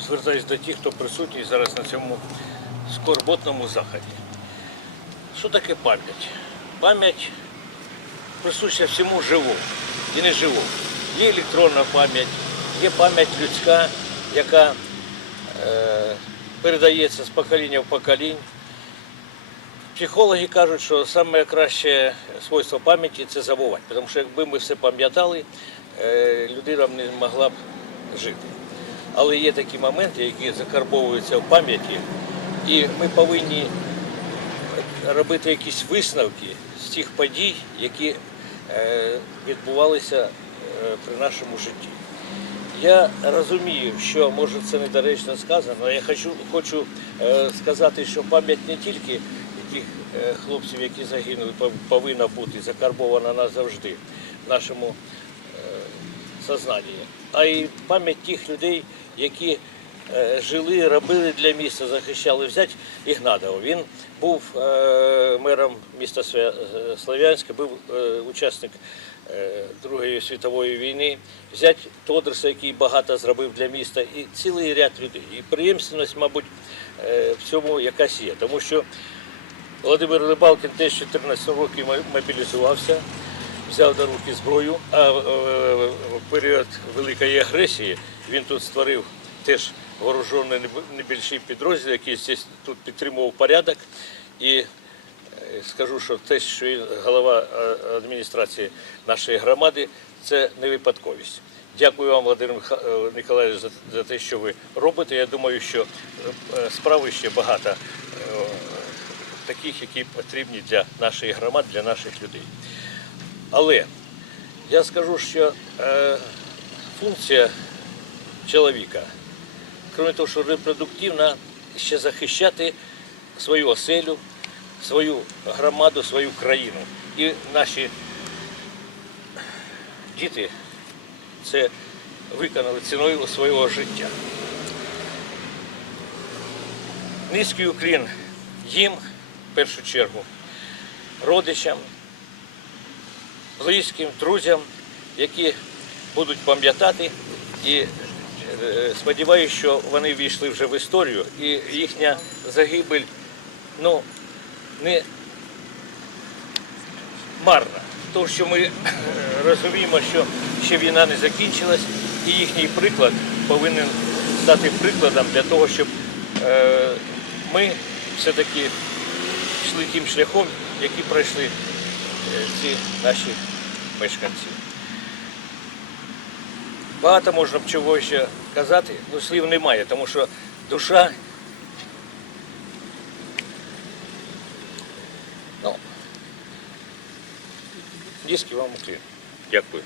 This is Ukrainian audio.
звертаюся до тих, хто присутній зараз на цьому скорботному заході. Що таке пам'ять? Пам'ять присуща всьому живому і неживому. Є електронна пам'ять, є пам'ять людська, яка е, передається з покоління в поколінь. Психологи кажуть, що саме краще свойство пам'яті це забувати, тому що якби ми все пам'ятали, е, людина не могла б жити. Але є такі моменти, які закарбовуються в пам'яті, і ми повинні робити якісь висновки з тих подій, які е, відбувалися е, при нашому житті. Я розумію, що може це недоречно сказано, але я хочу, хочу е, сказати, що пам'ять не тільки тих хлопців, які загинули, повинна бути закарбована назавжди в нашому сознанні, а й пам'ять тих людей, які е, жили, робили для міста, захищали. Взять Ігнатова. Він був е, мером міста е, Слов'янська, був учасник Другої світової війни. Взять Тодорса, який багато зробив для міста, і цілий ряд людей. І приємственність, мабуть, в цьому якась є. Тому що Володимир Рибалкин теж 14 років мобілізувався, взяв до руки зброю, а е, в період великої агресії він тут створив теж вооружений неб- небільший підрозділ, який тут підтримував порядок. І е, скажу, що те, що він голова е, адміністрації нашої громади, це не випадковість. Дякую вам, Володимир Миха- е, за, те, що ви робите. Я думаю, що е, справи ще багато е, таких, які потрібні для нашої громад, для наших людей. Але я скажу, що е, функція чоловіка, крім того, що репродуктивна, ще захищати свою оселю, свою громаду, свою країну. І наші діти це виконали ціною свого життя. Низький уклін їм, в першу чергу, родичам, близьким, друзям, які будуть пам'ятати і е, сподіваюся, що вони війшли вже в історію і їхня загибель ну, не марна. Тому що ми е, розуміємо, що ще війна не закінчилась, і їхній приклад повинен стати прикладом для того, щоб е, ми все-таки йшли тим шляхом, який пройшли ці наші мешканці. Багато можна б чого ще казати, але слів немає, тому що душа. Ну, дійсно вам окрім. Дякую.